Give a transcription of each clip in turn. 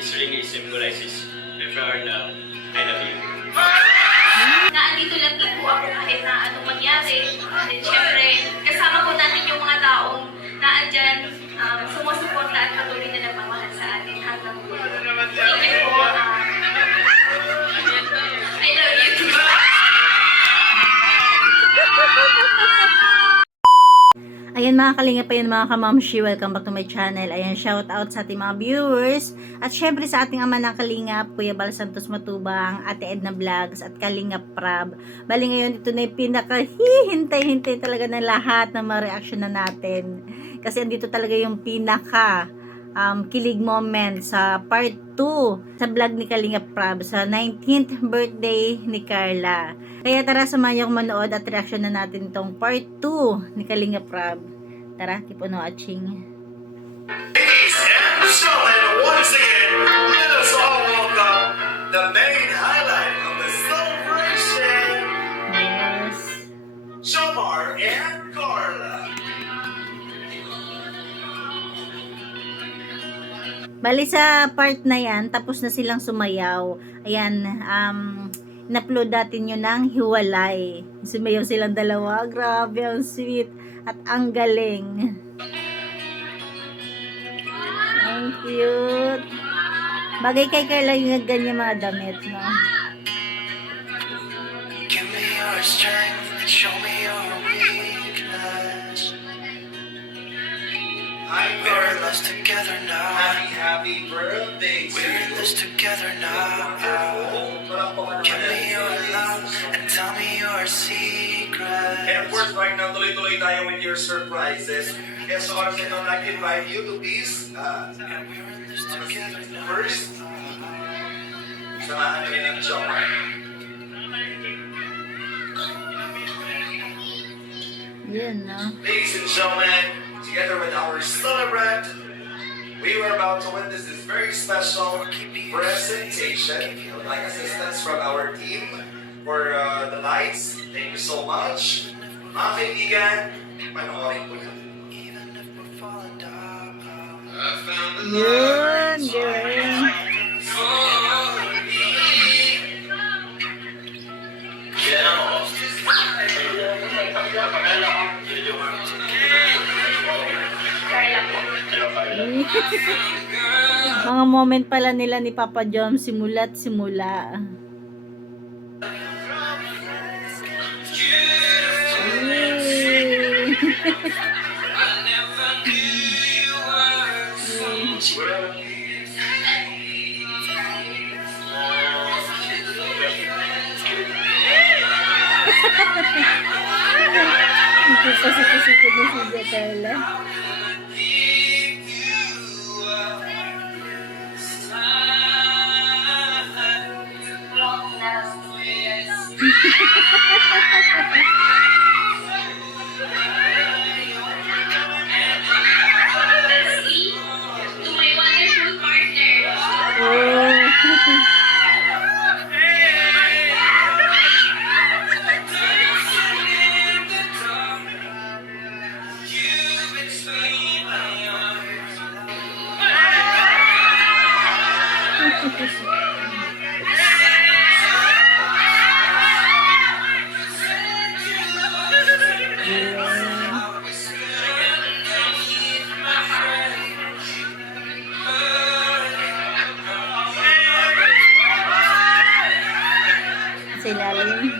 this ring is symbolizes for the I love you. Na andito lang din po ako kahit na anong mangyari. Then syempre, kasama po natin yung mga taong na andyan, sumusuporta at patuloy na nagmamahal sa atin hanggang po. Thank you po. I love you too. Ayan mga kalinga pa yun mga kamamshi, welcome back to my channel. Ayan, shout out sa ating mga viewers. At syempre sa ating ama ng Kalingap, Kuya Bal Santos Matubang, Ate Edna Vlogs at Kalingap Prab. Bali ngayon, ito na yung pinaka-hintay-hintay talaga ng lahat ng mga reaction na natin. Kasi andito talaga yung pinaka kilig moment sa part 2 sa vlog ni Kalingap Prab sa 19th birthday ni Carla. Kaya tara, samahan niyo akong manood at reaction na natin itong part 2 ni Kalingap Prab. Tara, keep on watching. Ladies and gentlemen, once again, let us all welcome the main highlight of the celebration, Yes. Jomar and Carla. Bali sa part na yan, tapos na silang sumayaw. Ayan, in-upload natin yun ng hiwalay. Sumayaw silang dalawa. Grabe, ang sweet. At ang galing. Ang cute. Bagay kay Carla yung ganyan mga damit, no? Give me your strength and show me your weakness. We're in this together now. Happy birthday. We're in this together now. Give me your love and tell me your secrets. And of course, right now, tuloy-tuloy tayo with your surprises. Kaya sa oras ito, I'd like to invite you to please, first, samahan nyo ng Jomar. Yan, no? Ladies and gentlemen, together with our celebrant, we were about to witness this very special presentation. We would like assistance from our team for the lights. Thank you so much. Mga kaibigan, panoorin po natin. Yun, galing. Mga moment pala nila ni Papa Jom simula't simula. Pasikisikid na si Jatala. To my wonderful partner. Oh. Sila rin.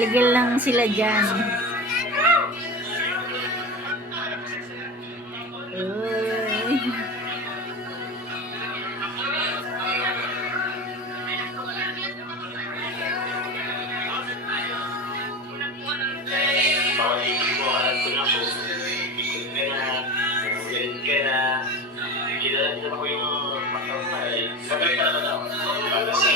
Legal lang sila dyan. Uy. Bawat hindi mo alam ko na po. Galit ka na. Kilala din ako yung makapal. Sabay ka naman ako. Kasi,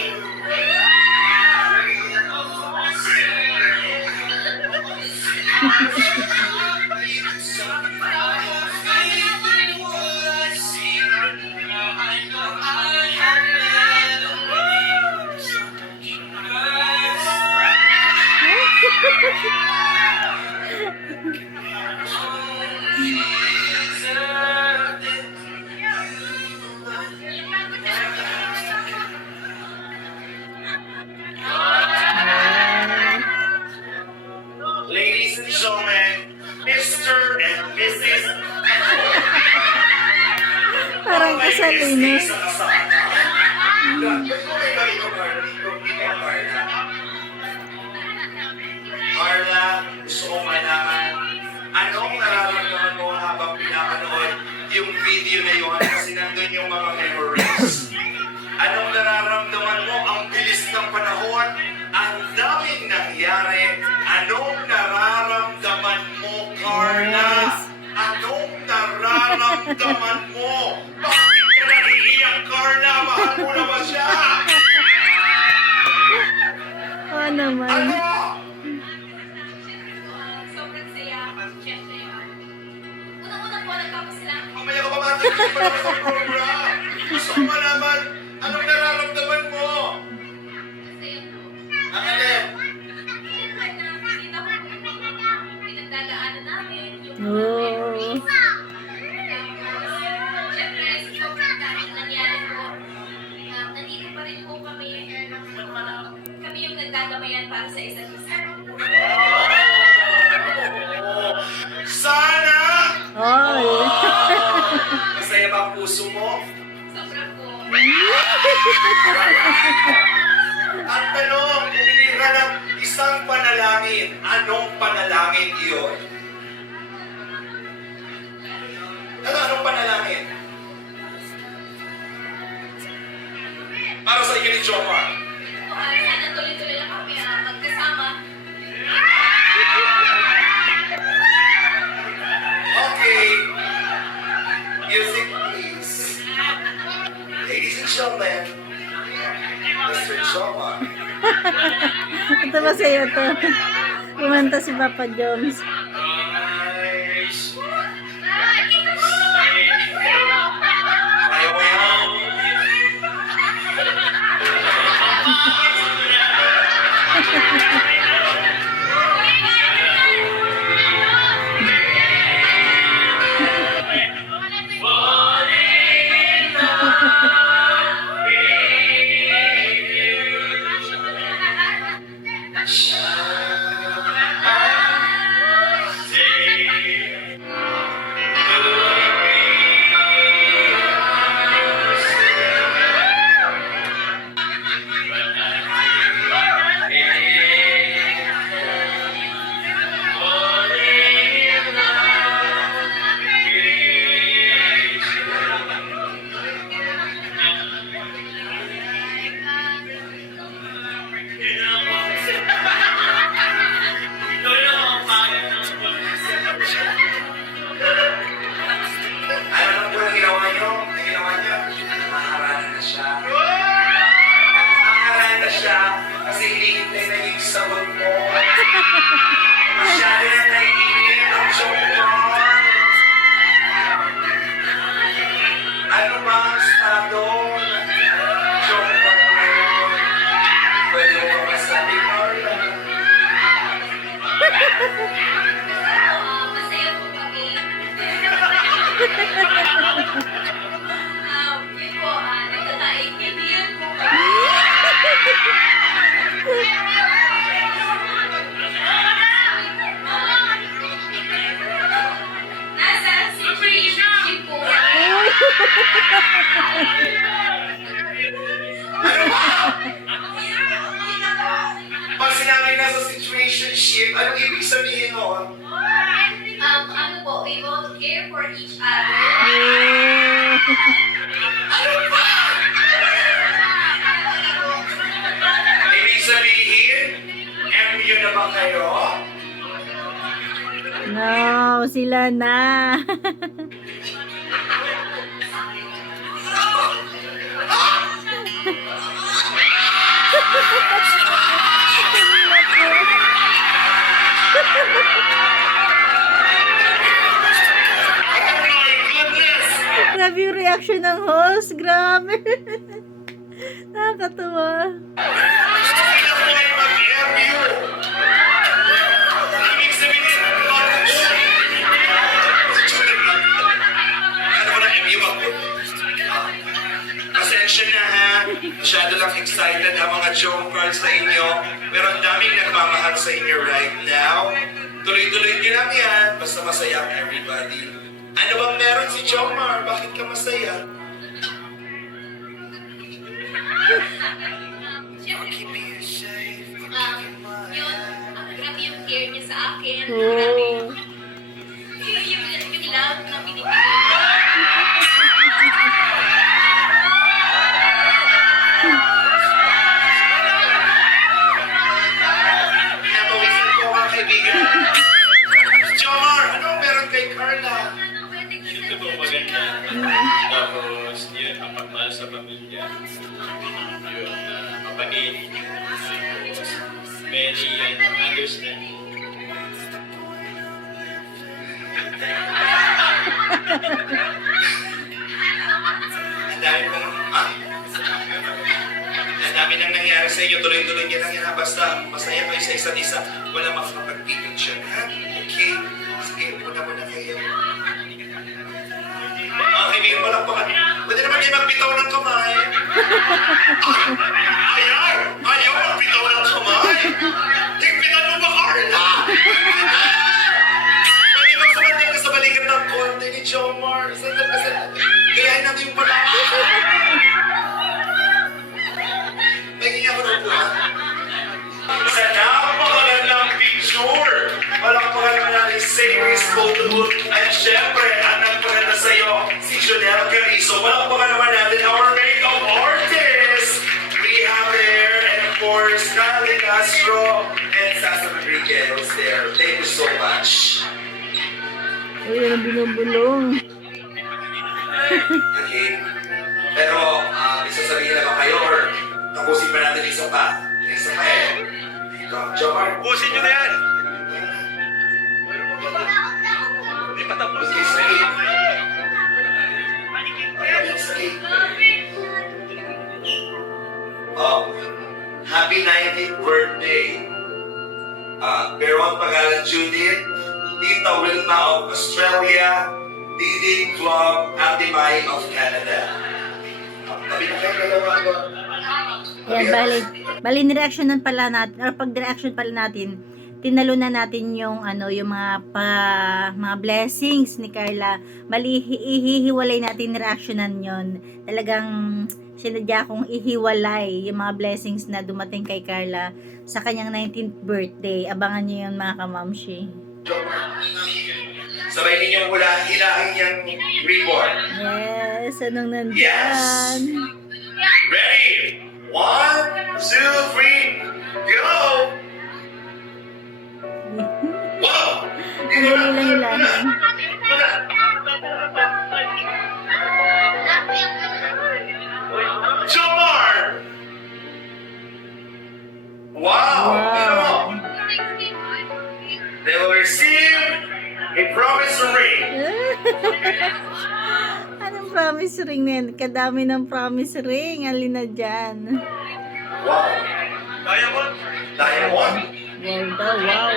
ladies and gentlemen, Mr. and Mrs. Parang kasalinis. Carla, gusto kong malaman, anong nararamdaman mo habang pinapanood yung video na yun kasi nandun yung mga memories? Anong nararamdaman mo? Ang bilis ng panahon, ang daming nangyari. Anong nararamdaman mo, Carla? Yes. Anong nararamdaman mo? Bakit ka naiiyak, Carla? Mahal mo na ba siya? Oo naman. Ano? Sobrang saya. Siyempre, unang-una po, nagpapasalamat. Mamaya ka pa matagin pa naman sa program. Gusto ko malaman, anong nararamdaman mo? Masaya po. Ang alin? Siyempre, nakikita ko po yung mga pinagdadaanan namin, yung mga Oh. memories. Siyempre, sobrang daming nangyari po. Nandito pa rin po kami. Kami yung nagdadamayan para sa isa't isa. Sana! Oh. Masaya ba ang puso mo? Sobra po. Ang tanong, pumili ka ng isang panalangin. Anong panalangin iyon? Anong panalangin? Para sa inyo ni Jomar. Sana tuloy-tuloy lang kami magkasama. Okay. Music, please. Ladies and gentlemen, Mr. Jomar. Ito ba sa'yo to? Kumanta si Papa Joms. Nice. Kaya mo yan. Ano lang po ang ginawa niyo? Ang ginawa niyo? Nakakaranan na siya. Nakakaranan na siya kasi hinihintay na yung sagot mo. Masyado na naiinip ang Jomar. Ano ba ang estado ng Jomar ngayon? Pwede mo ba masabi, Carla? Masaya po kami. Yun po, nagtatapos sinabing nasa situationship, anong ibig sabihin nun? Ano po, we both care for each other. Ano ba? Ibig sabihin, MU na ba kayo? No, sila na. Oh my goodness! Grabe yung reaction ng host. Grabe. Nakakatuwa. Sila po ay mag-MU. Ibig sabihin, ano ba na MU ba po? Pasensya na ha. Masyado lang excited ang mga joke cards sa inyo. Pero ang daming nagmamahal sa inyo right now. Tuloy-tuloy nyo lang yan. Basta masaya ang everybody. Ano bang meron si Jomar? Bakit ka masaya? Siyempre, yun, grabe yung care niya sa akin. Oh. Yung love na binibigay niya. Pinapawisan ko mga kaibigan. Jomar, ano meron kay Carla? Ito po maganda. Tapos, yun, ang pagmahal sa pamilya. Yun, mapanit. Tapos, very understanding. Ang dami pong, ang dami nang nangyari sa inyo. Tuloy-tuloy niya lang yan. Basta masaya kayo sa isa't isa. Wala makakapagpigil siya. Ha? Okay? Sige, muna kayo. Mga kaibigan, walang pa. Pwede naman kayo magbitaw ng kamay. Ayaw! Ayaw magbitaw ng kamay! Higpitan mo ba, Carla? Pwede ba sumandal ka sa balikat ng konti ni Jomar? Sandal ka sa... Gayahin natin yung palaka. Naging ako na po, ha? Sa napakagandang picture! Palakpakan naman natin Savings Photobook. At syempre, ang nagpaganda sa'yo, si Jonelle Carrizo. Palakpakan naman natin our makeup artist! We have there, and of course, Natalie Castro and Sasa Rodriguez there. Thank you so much. Uy, yan ang binubulong. Okay. Pero, may sasabihin na ba kayo or tapusin pa natin isa pa? Isa pa eh. Ito, Jomar. Pusin nyo na yan! Hindi pa tapos. Okay, sige. Sige. Happy 90th birthday. Peron Pagalan Judith, Tita Wilma of Australia, Didi Club, Ate Mai of Canada. Tabi na kayo dalawa. Yan, bali ni-reactionan pala natin, or pag-reaction pala natin, tinalo na natin yung yung mga blessings ni Carla. Bali ihihiwalay natin reactionan yon. Talagang sinadya kong ihiwalay yung mga blessings na dumating kay Carla sa kanyang 19th birthday. Abangan niyo yun, mga kamamshi. Sabay ninyong hilahin niyang ribbon. Yes, anong nandyan? Yes. Ready? 1, 2, 3, go! Wow! Ang dali lang hilahin. Jomar! Wow! Wow. They will receive a promise ring. Anong promise ring na yan? Kadami ng promise ring. Alin na dyan? Wow! Diamond! Diamond? Wow daw, wow.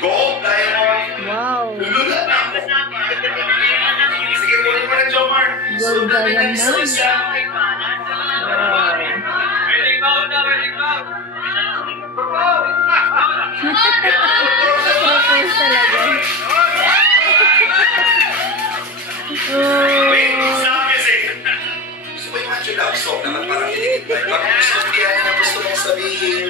Gold? Diamond? Wow. Lula na ako. Sige, kunin mo na, Jomar. Gold diamond. Wow. Ready go na, ready go! Focus talaga. Wait, Oh. stop music! Gusto mo yung Macho Love song naman parang hiligit tayo. Bakit gusto mo yan na gusto mong sabihin?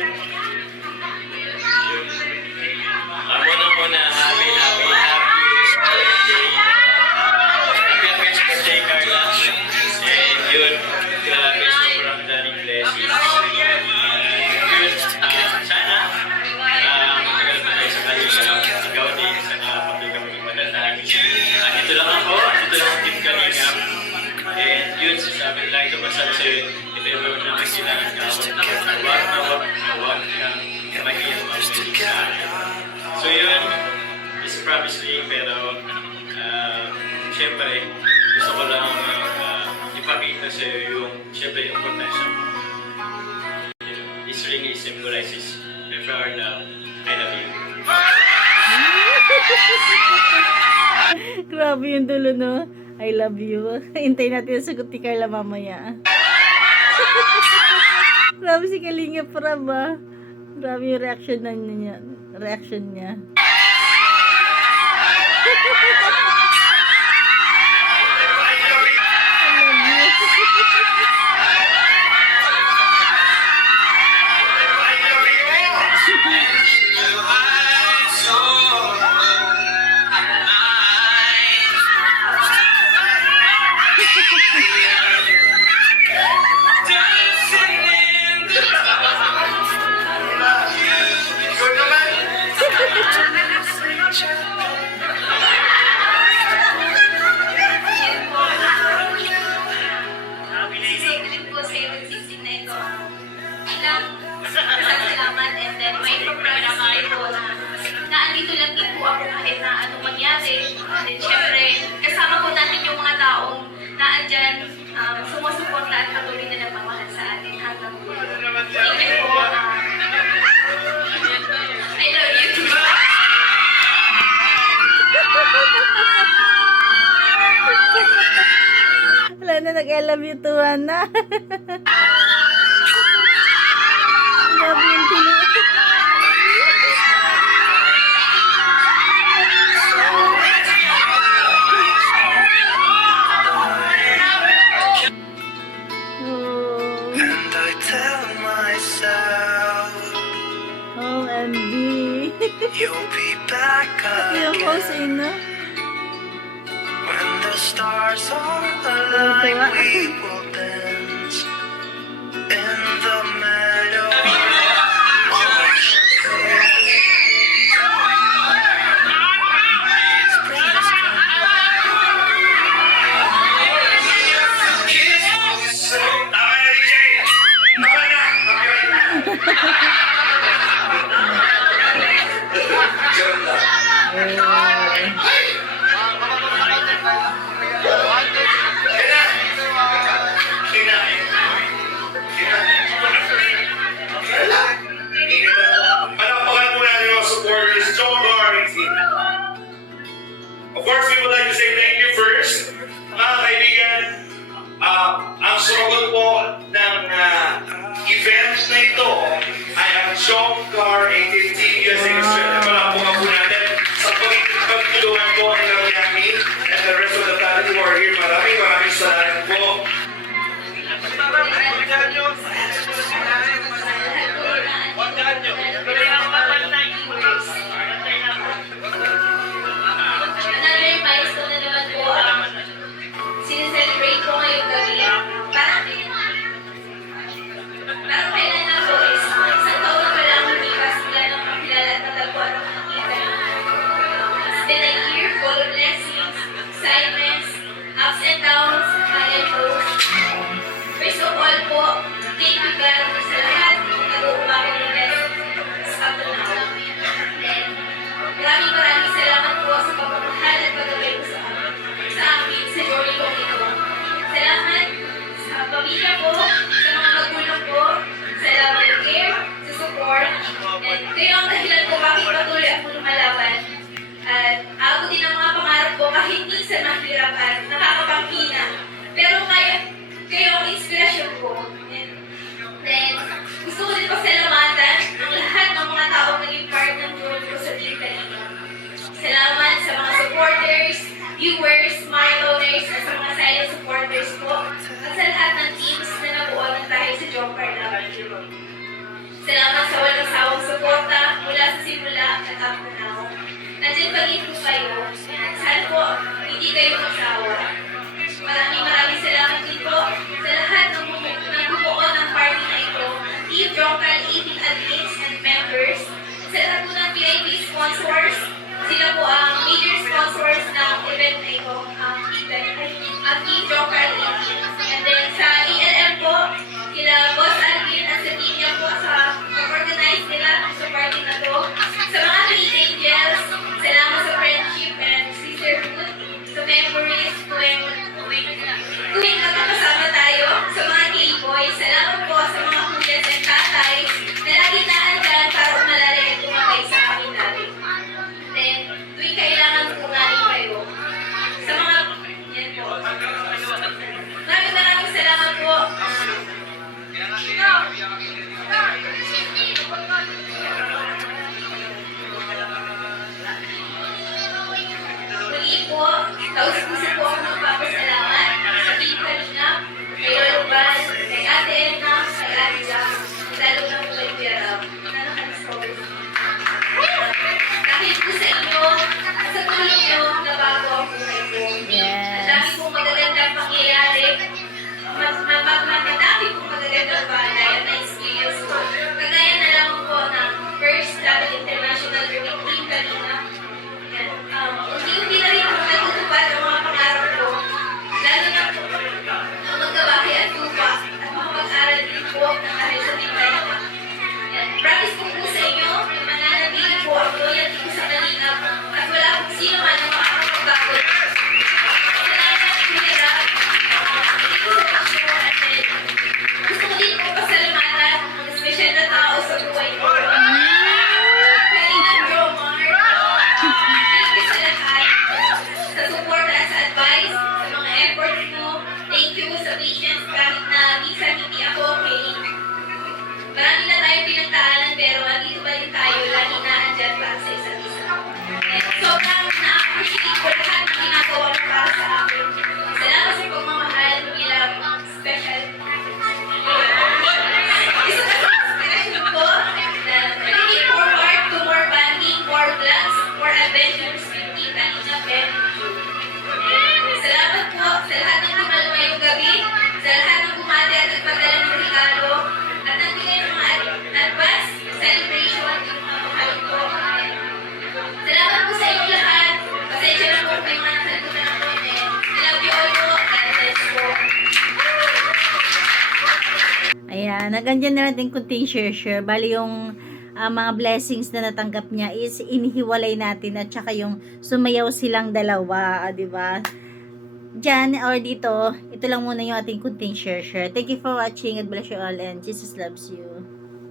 this together now. So yun, is promise me, pero syempre, gusto ko lang ipakita sa yung, syempre, yung importansya mo. This ring is symbolizes if you are now, I love you. Grabe yung dulo, no? I love you. Hintayin natin ang sagot ni Carla mamaya. Grabe si Kalinga Prab, ah. Grabe yung reaction na niya. Reaction niya. Sigilin po sa iyo sisig na ito. Ilang salamat and then may promise ko na andito lang din po ako kahit na anong mangyari. And then syempre, kasama po natin yung mga taong na andyan, sumusuporta at patuloy na nagmamahal sa atin hanggang po. Thank you po. I love you too. Wala na, nag-I love you too, Hana. Grabe yung tulo. Oh, And I tell myself OMG. you'll be back Yung pose, again. no? When the stars are Tuwa. aligned, we will dance in the meadow. Tama na, DJ! Tama na! Palakpakan muna natin mga supporters. John Garrity. Of course, we would like to say thank you first. Mga kaibigan, ang sumagot po ng event na ito ay ang John Gar 850 USA Australia. Palakpakan po natin sa pagtulungan po ni Yami and the rest of the family who are here. Maraming salamat po. Another milestone na naman po ang sineselebrate ko ngayong gabi. Parang kailan na po is isang taon pa lang lumipas mula nang makilala at natagpuan ang makikita. It's been a year full of blessings, excitements, ups and downs, high and lows. First of all po, thank you God sa lahat ng nag-uumabang ng blessings up to now. Then, maraming salamat po sa pagmamahal at paggabay po sa amin sa journey ko ito. Salamat sa pamilya ko, sa mga magulang ko, sa love and care, sa support, and kayo ang dahilan ko bakit patuloy ako lumalaban. At abutin ang mga pangarap ko kahit minsan mahirapan, nakakapangkina. Pero kayo ang inspirasyon ko. And then, gusto ko din pasalamatan ang lahat ng mga taong naging part ng journey ko sa Team Kalinga. Salamat sa mga supporters, viewers, marathoners, at sa mga silent supporters po, at sa lahat ng teams na nabuo ng dahil sa Jomcar Love. Salamat sa walang sawang suporta mula sa simula at up to now. Nandiyan pa rin po kayo. Sana po, hindi kayo magsawa. Maraming salamat din po sa lahat ng bumuo ng party na ito, Team Jomcar 18 admins and members Tapos gusto po ako magpapasalamat sa Team Kalingap, kay Lolo Bal, kay Ate Edna, kay Ate Jack, lalo na po kay Kuya Rab, na nakadiscover sa dahil po sa inyo, sa tulong nyo, nabago ang buhay ko. Ang dami pong magagandang pangyayari, madami pong magagandang bagay at na-experience ko. Kagaya na lang po ng First Travel International with Team Kalingap. Unti-unti na rin ako natutupad ang mga pangarap ko. Lalo na po ang magkabahay at lupa at makapag-aral din po ng dahil sa Team Kalingap. Promise ko po sa inyo na mananatili po ang loyalty ko sa Kalingap at wala akong sino man ang makakapagbago. Salamat, Kuya Rab. Hindi ko sa pag-show at gusto ko din po pasalamatan ang espesyal na tao sa buhay ko. Kalingap Jomar. Thank you sa lahat. Sa support at sa advice, sa mga efforts mo. Thank you sa patience kahit na minsan hindi ako okay. Marami na tayong pinagtaanan pero andito pa rin tayo, lagi na andyan para sa isa't isa. And sobrang na-appreciate ko lahat ng ginagawa mo para sa akin. Salamat sa pagmamahal, bilang special. Isa na sa inspiration ko na looking forward to more bonding, more vlogs, more adventures with Team Kalingap and you. Salamat po sa lahat ng dumalo ngayong gabi, sa lahat ng bumati at nagpadala ng regalo, at nagbigay ng mga advance celebration ng mga mahal ko. Salamat po sa inyong lahat. Pasensya na po kung may mga nakalimutan ako. I love you all po. God bless po. Ayan, nagandyan na natin kunting share. Bali yung mga blessings na natanggap niya is inihiwalay natin at saka yung sumayaw silang dalawa, di ba? Diyan or dito, ito lang muna yung ating kunting share. Thank you for watching. God bless you all and Jesus loves you.